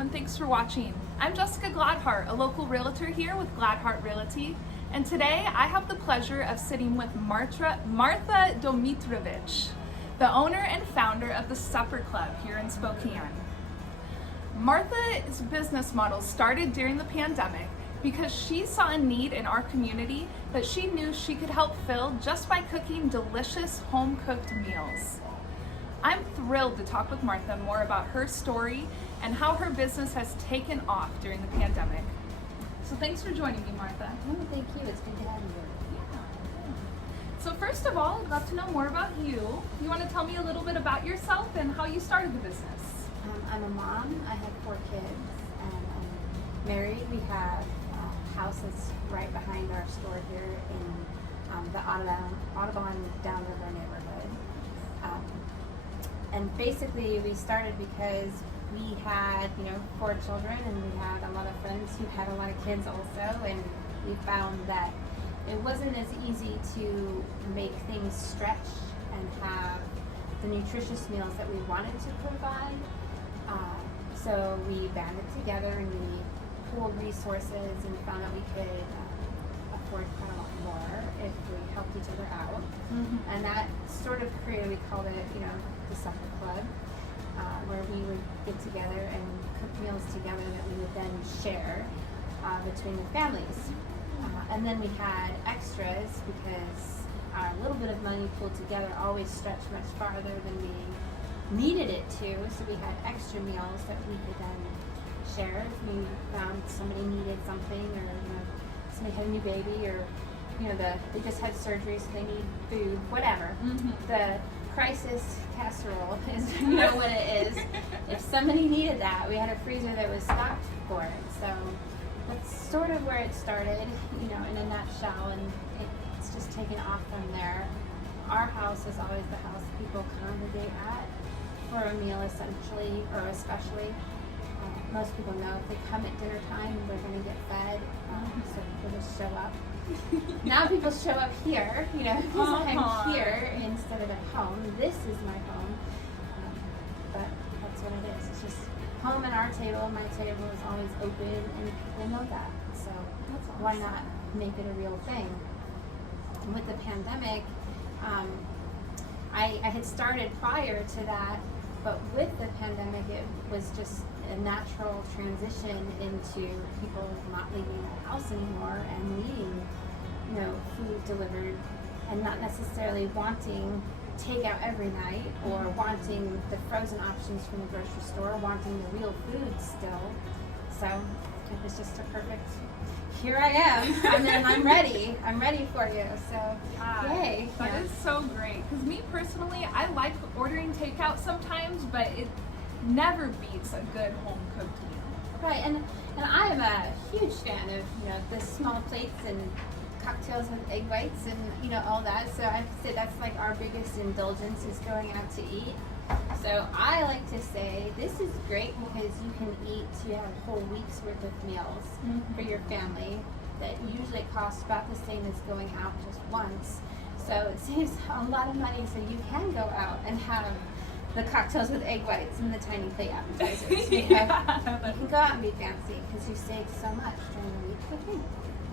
and thanks for watching. I'm Jessica Gladhart, a local realtor here with Gladhart Realty, and today I have the pleasure of sitting with Martha Domitrovich, the owner and founder of the Supper Club here in Spokane. Martha's business model started during the pandemic because she saw a need in our community that she knew she could help fill just by cooking delicious home-cooked meals. I'm thrilled to talk with Martha more about her story and how her business has taken off during the pandemic. So thanks for joining me, Martha. Oh, thank you. It's good to have you here. Yeah. So first of all, I'd love to know more about you. You want to tell me a little bit about yourself and how you started the business? I'm a mom. I have 4 kids, and I'm married. We have a house that's right behind our store here in the Audubon downriver neighborhood. And basically, we started because we had, 4 children, and we had a lot of friends who had a lot of kids also, and we found that it wasn't as easy to make things stretch and have the nutritious meals that we wanted to provide. So we banded together and we pooled resources and found that we could afford quite a lot more if we helped each other out. Mm-hmm. And that sort of created, we called it, the Supper Club, where we would get together and cook meals together that we would then share between the families. And then we had extras because our little bit of money pooled together always stretched much farther than we needed it to, so we had extra meals that we could then share if we found somebody needed something, or somebody had a new baby, or they just had surgery so they need food, whatever. Mm-hmm. The crisis casserole is what it is. If somebody needed that, we had a freezer that was stocked for it. So that's sort of where it started, in a nutshell, and it's just taken off from there. Our house is always the house people congregate at for a meal, essentially, or especially. Most people know if they come at dinner time, they're going to get fed, so people just show up. Now people show up here, because I'm here instead of at home. This is my home, but that's what it is. It's just home and our table. My table is always open, and people know that. So That's awesome. Why not make it a real thing? And with the pandemic, I had started prior to that, but with the pandemic, it was just a natural transition into people not leaving the house anymore and needing, food delivered, and not necessarily wanting takeout every night or wanting the frozen options from the grocery store, wanting the real food still. So it was just a perfect, here I am, and I'm ready. I'm ready for you. So, yay. That is so great. Because me personally, I like ordering takeout sometimes, but it never beats a good home-cooked meal. Right, and I am a huge fan of, the small plates and cocktails with egg whites and, all that. So I say that's like our biggest indulgence is going out to eat. So I like to say this is great because you can eat, you have a whole week's worth of meals for your family that usually cost about the same as going out just once. So it saves a lot of money, so you can go out and have the cocktails with egg whites and the tiny plate appetizers. You can go out and be fancy because you save so much during the week cooking.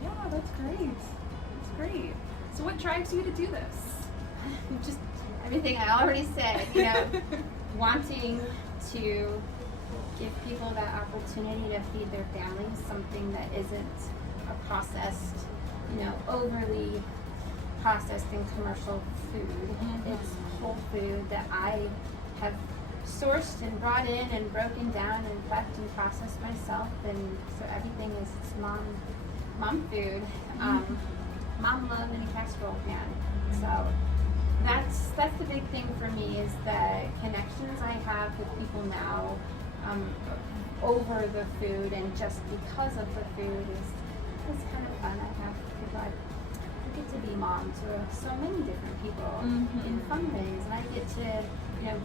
Yeah, that's great. That's great. So what drives you to do this? Just everything I already said, wanting to give people that opportunity to feed their families something that isn't a processed, overly processed and commercial food. Mm-hmm. It's whole food that I have sourced and brought in and broken down and prepped and processed myself, and so everything is mom food, mom love in a casserole pan. So that's the big thing for me, is the connections I have with people now over the food, and just because of the food is kind of fun. I have people, I get to be mom to so many different people in fun ways, and I get to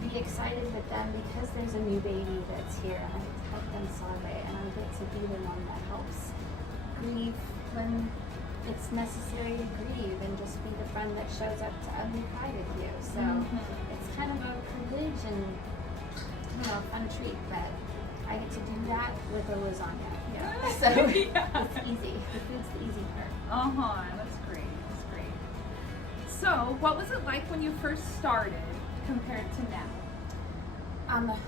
be excited with them because there's a new baby that's here, and I get to help them celebrate, and I get to be the one that helps grieve when it's necessary to grieve, and just be the friend that shows up to ugly cry with you. So it's kind of a privilege and a fun treat that I get to do that with a lasagna. Yeah. So Yeah. it's easy. The food's the easy part. That's great. That's great. So, what was it like when you first started compared to now?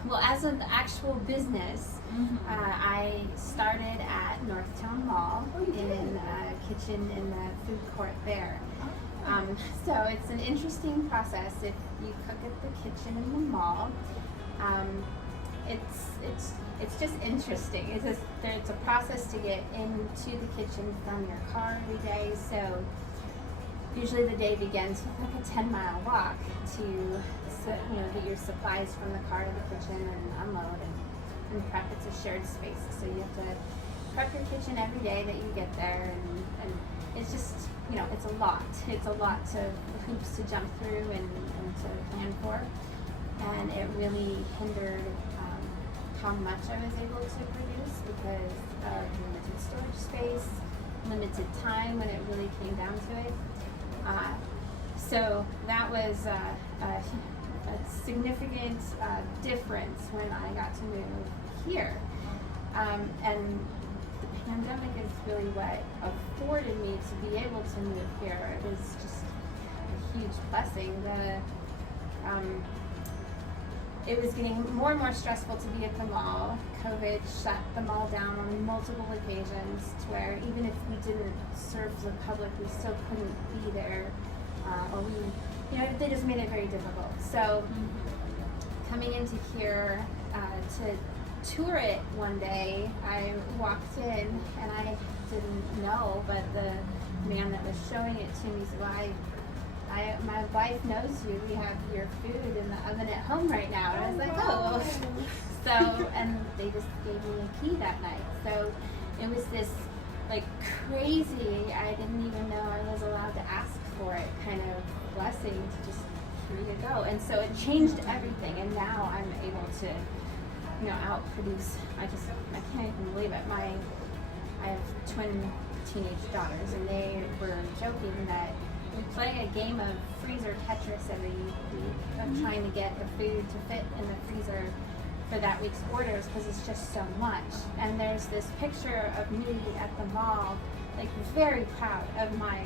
Well, as an actual business, I started at Northtown Mall in a kitchen in the food court there. So it's an interesting process if you cook at the kitchen in the mall. It's just interesting. It's a process to get into the kitchen from your car every day. So usually the day begins with like a 10-mile walk to get your supplies from the car to the kitchen and unload and prep. It's a shared space, so you have to prep your kitchen every day that you get there, and it's just it's a lot. It's a lot of hoops to jump through and to plan for, and it really hindered how much I was able to produce because of limited storage space, limited time when it really came down to it. So that was a significant difference when I got to move here. And the pandemic is really what afforded me to be able to move here. It was just a huge blessing. It was getting more and more stressful to be at the mall. COVID shut the mall down on multiple occasions to where even if we didn't serve the public, we still couldn't be there. They just made it very difficult. So coming into here to tour it one day, I walked in and I didn't know, but the man that was showing it to me said, well, my wife knows you. We have your food in the oven at home right now. And I was like, oh. So, and they just gave me a key that night. So it was this like crazy, I didn't even know I was allowed to ask for it kind of blessing to just free to go. And so it changed everything. And now I'm able to, outproduce. I can't even believe it. I have twin teenage daughters, and they were joking that we play a game of freezer Tetris every week of trying to get the food to fit in the freezer for that week's orders because it's just so much. And there's this picture of me at the mall, like very proud of my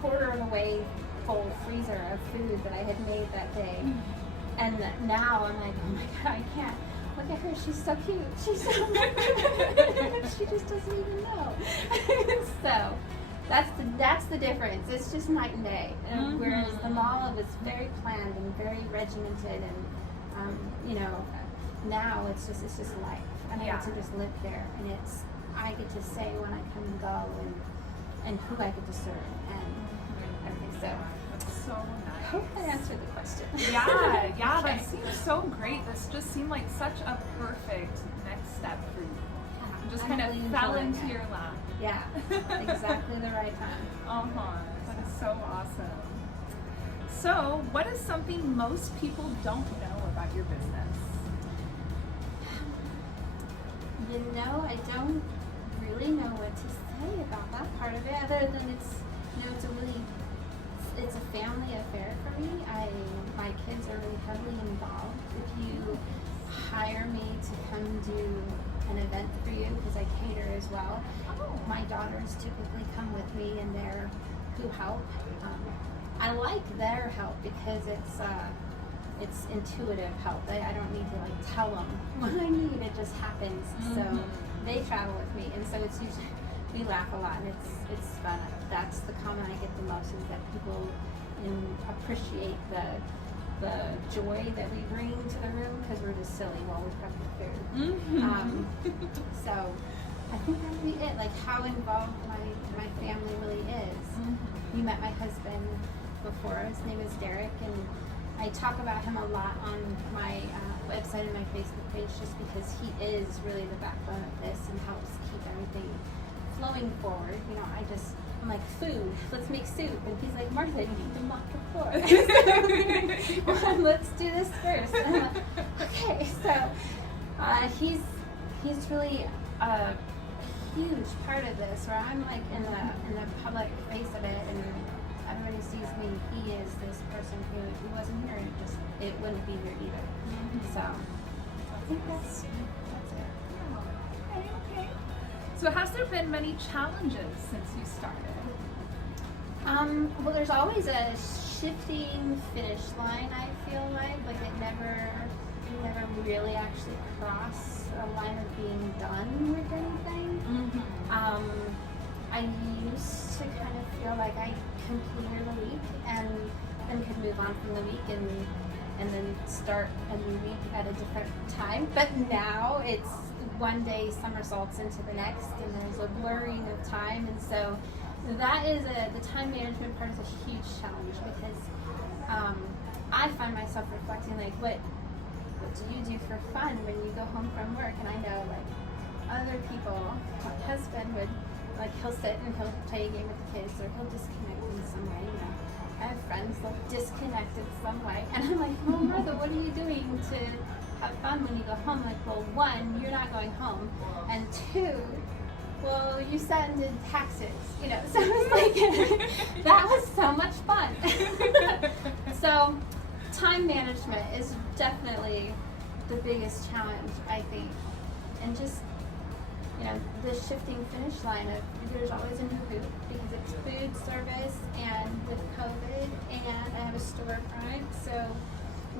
quarter of the way full freezer of food that I had made that day. And now I'm like, oh my God, I can't. Look at her, she's so cute. She's so she just doesn't even know. So that's the difference. It's just night and day. Whereas the mall was very planned and very regimented, and now it's just life. And I get to just live there, and I get to say when I come and go, and who I get to serve, and everything. So so nice. I hope that answered the question. Yeah, Okay. That seems so great. This just seemed like such a perfect next step for you. You just kind of fell into your lap. Yeah, exactly the right time. That is so awesome. So, what is something most people don't know about your business? I don't really know what to say about that part of it, other than it's a family affair for me. My kids are really heavily involved. If you hire me to come do an event for you, because I cater as well, my daughters typically come with me, and they're who help. I like their help because it's intuitive help. I don't need to tell them what I need. It just happens. So they travel with me, and so it's usually we laugh a lot, and it's fun. That's the comment I get the most, is that people appreciate the joy that we bring to the room because we're just silly while we prep the food. So I think that would be it. Like how involved my family really is. You met my husband before. His name is Derek, and I talk about him a lot on my website and my Facebook page just because he is really the backbone of this and helps keep everything flowing forward. I'm like, food, let's make soup. And he's like, Martha, you need to mop the floor. Well, let's do this first. And I'm like, okay. So he's really a huge part of this, where I'm like in the public face of it, and everybody sees me. He is this person who, if he wasn't here, it wouldn't be here either. So I think that's it. So has there been many challenges since you started? Well, there's always a shifting finish line, I feel like. Like it never really actually cross a line of being done with anything. I used to kind of feel like I completed a week and then could move on from the week and then start a new week at a different time. But now it's one day somersaults into the next, and there's a blurring of time, and so that is the time management part is a huge challenge because I find myself reflecting like what do you do for fun when you go home from work? And I know like other people, my husband would like he'll sit and he'll play a game with the kids or he'll disconnect in some way. You know, I have friends that disconnect in some way, and I'm like, well, Martha, what are you doing to have fun when you go home? Like, well, one, you're not going home, and two, well, you sat and did taxes, you know, so it's like, that was so much fun. So, time management is definitely the biggest challenge, I think, and just, you know, the shifting finish line of there's always a new hoop because it's food service and with COVID, and I have a storefront, so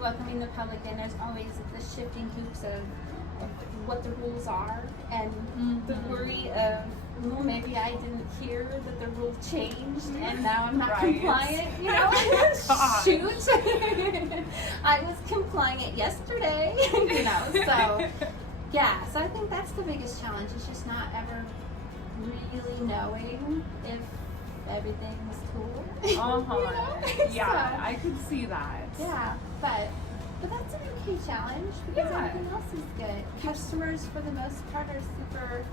welcoming the public in, there's always the shifting hoops of what the rules are and the worry of, well, maybe I didn't hear that the rule changed and now I'm not compliant, you know. Shoot. I was compliant yesterday, you know, so yeah, so I think that's the biggest challenge, is just not ever really knowing if everything's cool. You know? Yeah, So, I could see that. yeah, but that's an okay challenge because everything else is good. Customers, for the most part, are super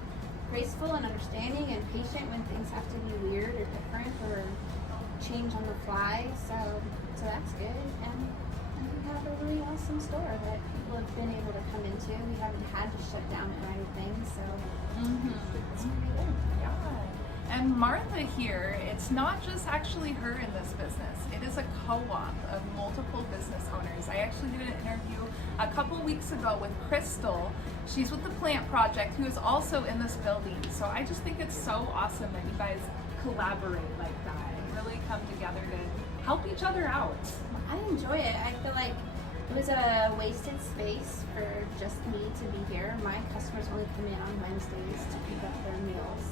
graceful and understanding and patient when things have to be weird or different or change on the fly. So that's good. And we have a really awesome store that people have been able to come into. We haven't had to shut down for anything, so it's pretty good. Yeah. And Martha here, it's not just actually her in this business. It is a co-op of multiple business owners. I actually did an interview a couple weeks ago with Crystal. She's with the Plant Project, who is also in this building. So I just think it's so awesome that you guys collaborate like that and really come together to help each other out. I enjoy it. I feel like it was a wasted space for just me to be here. My customers only come in on Wednesdays to pick up their meals.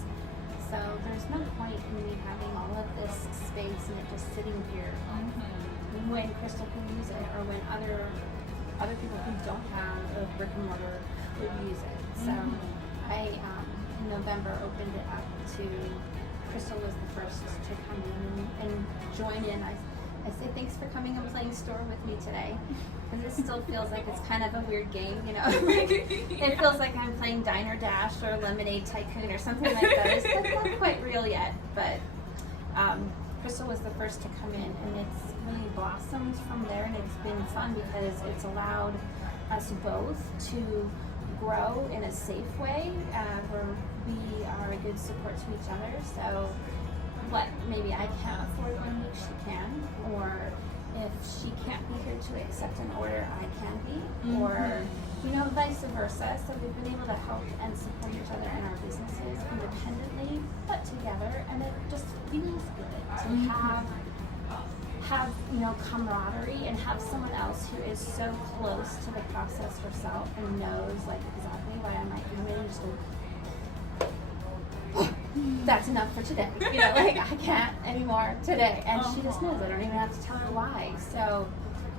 So there's no point in me having all of this space and it just sitting here when Crystal can use it, or when other people who don't have a brick and mortar would use it. So I in November opened it up to Crystal was the first to come in and join in. I say thanks for coming and playing store with me today, because it still feels like it's kind of a weird game, you know. It feels like I'm playing Diner Dash or Lemonade Tycoon or something like that. It's not quite real yet, but Crystal was the first to come in, and it's really blossomed from there, and it's been fun because it's allowed us both to grow in a safe way, where we are a good support to each other. So what maybe I can't afford one week, she can, or if she can't be here to accept an order, I can be, or you know, vice versa. So we've been able to help and support each other in our businesses independently, but together, and it just feels good to have you know, camaraderie and have someone else who is so close to the process herself and knows like exactly what I might be doing. Just go, that's enough for today. You know, like I can't anymore today. And she just knows. I don't even have to tell her why. So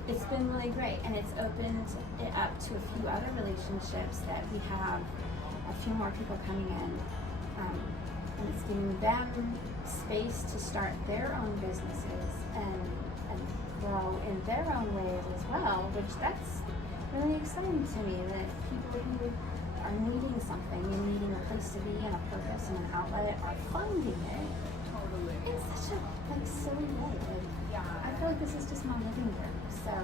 it's been really great, and it's opened it up to a few other relationships that we have a few more people coming in. And it's giving them space to start their own businesses and grow in their own ways as well, which that's really exciting to me, that people who are needing something and needing a place to be and a purpose and an outlet are finding it. Totally. It's such a silly way. I feel like this is just my living room. So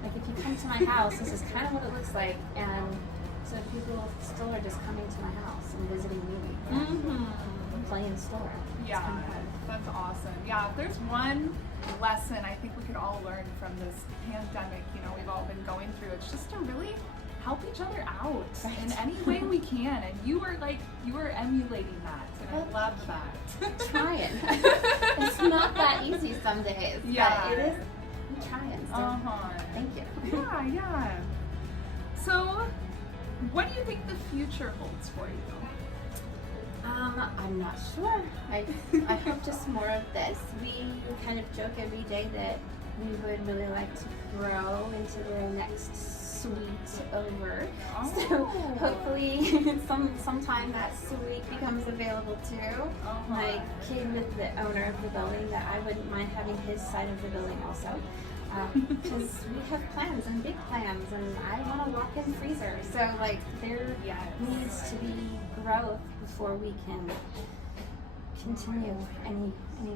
like if you come to my house, this is kind of what it looks like, and so people still are just coming to my house and visiting me and playing store. Yeah, that's awesome. Yeah, if there's one lesson I think we could all learn from this pandemic, you know, we've all been going through, it's just to really help each other out Right. in any way we can. And you are emulating that, and I love that. Trying. It's not that easy some days. Yeah. But it is. I'm trying. So thank you. Yeah. So, what do you think the future holds for you? I'm not sure. I hope just more of this. We kind of joke every day that we would really like to grow into the next suite over. Oh. So hopefully sometime that suite becomes available too. My kid with the owner of the building, that I wouldn't mind having his side of the building also. Because we have plans and big plans, and I want a walk-in freezer. So like there needs to be growth before we can continue any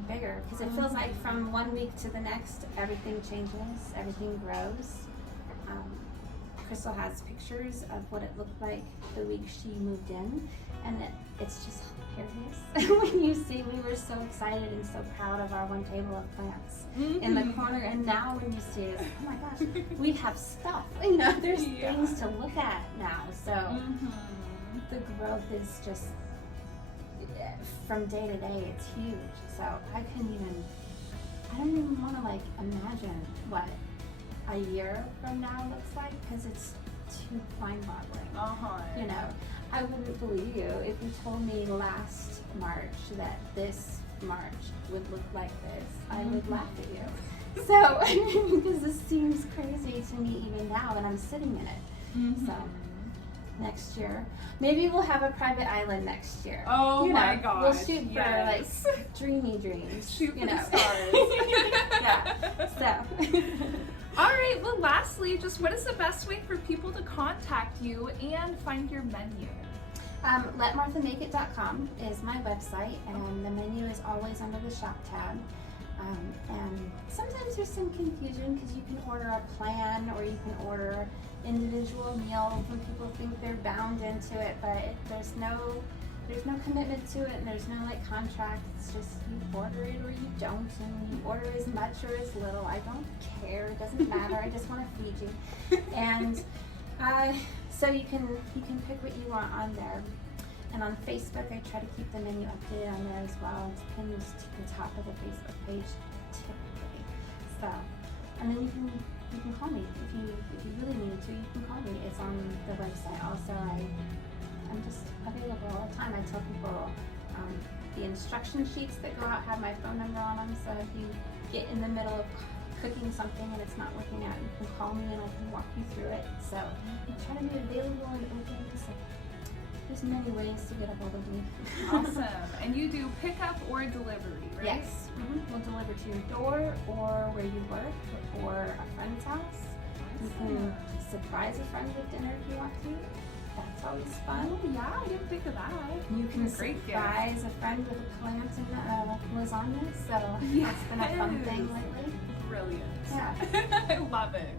bigger. Because it feels like from one week to the next, everything changes, everything grows. Crystal has pictures of what it looked like the week she moved in, and it's just hilarious. When you see, we were so excited and so proud of our one table of plants in the corner, and now when you see it, oh my gosh, we have stuff. You know, there's things to look at now. So the growth is just from day to day. It's huge. So I don't even want to like imagine what a year from now looks like, because it's too mind-boggling. You know, I wouldn't believe you if you told me last March that this March would look like this. I would laugh at you. So, because this seems crazy to me even now that I'm sitting in it. So, next year, maybe we'll have a private island next year. Oh my gosh! We'll shoot for like dreamy dreams. Shoot for the stars. Yeah. So. All right, well lastly, just what is the best way for people to contact you and find your menu? LetMarthaMakeIt.com is my website, and the menu is always under the shop tab. And sometimes there's some confusion because you can order a plan or you can order individual meals, and people think they're bound into it, but there's no commitment to it, and there's no like contract. It's just you order it or you don't, and you order as much or as little. I don't care. It doesn't matter. I just want to feed you. And so you can pick what you want on there. And on Facebook, I try to keep the menu updated on there as well. It's pinned to the top of the Facebook page typically. So, and then you can call me if you really need to. You can call me. It's on the website also. I'm just available all the time. I tell people the instruction sheets that go out have my phone number on them, so if you get in the middle of cooking something and it's not working out, you can call me and I can walk you through it. So I try to be available and open. So there's many ways to get a hold of me. Awesome. And you do pickup or delivery, right? Yes. We'll deliver to your door or where you work or a friend's house. You can surprise a friend with dinner if you want to. That's always fun. Oh yeah, I didn't think of that. You can surprise a friend with a plant and lasagna, so that's been a fun thing lately. Brilliant. Yeah. I love it.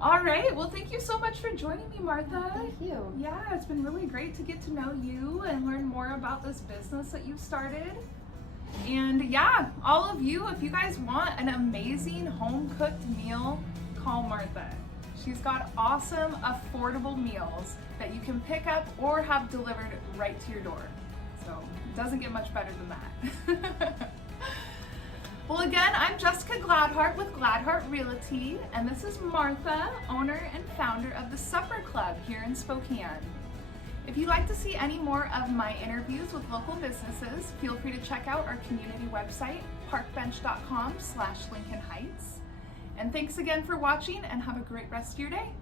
All right, well thank you so much for joining me, Martha. Thank you. Yeah, it's been really great to get to know you and learn more about this business that you started. And yeah, all of you, if you guys want an amazing home-cooked meal, call Martha. She's got awesome, affordable meals that you can pick up or have delivered right to your door. So it doesn't get much better than that. Well, again, I'm Jessica Gladhart with Gladhart Realty, and this is Martha, owner and founder of the Supper Club here in Spokane. If you'd like to see any more of my interviews with local businesses, feel free to check out our community website, parkbench.com/Lincoln Heights. And thanks again for watching, and have a great rest of your day.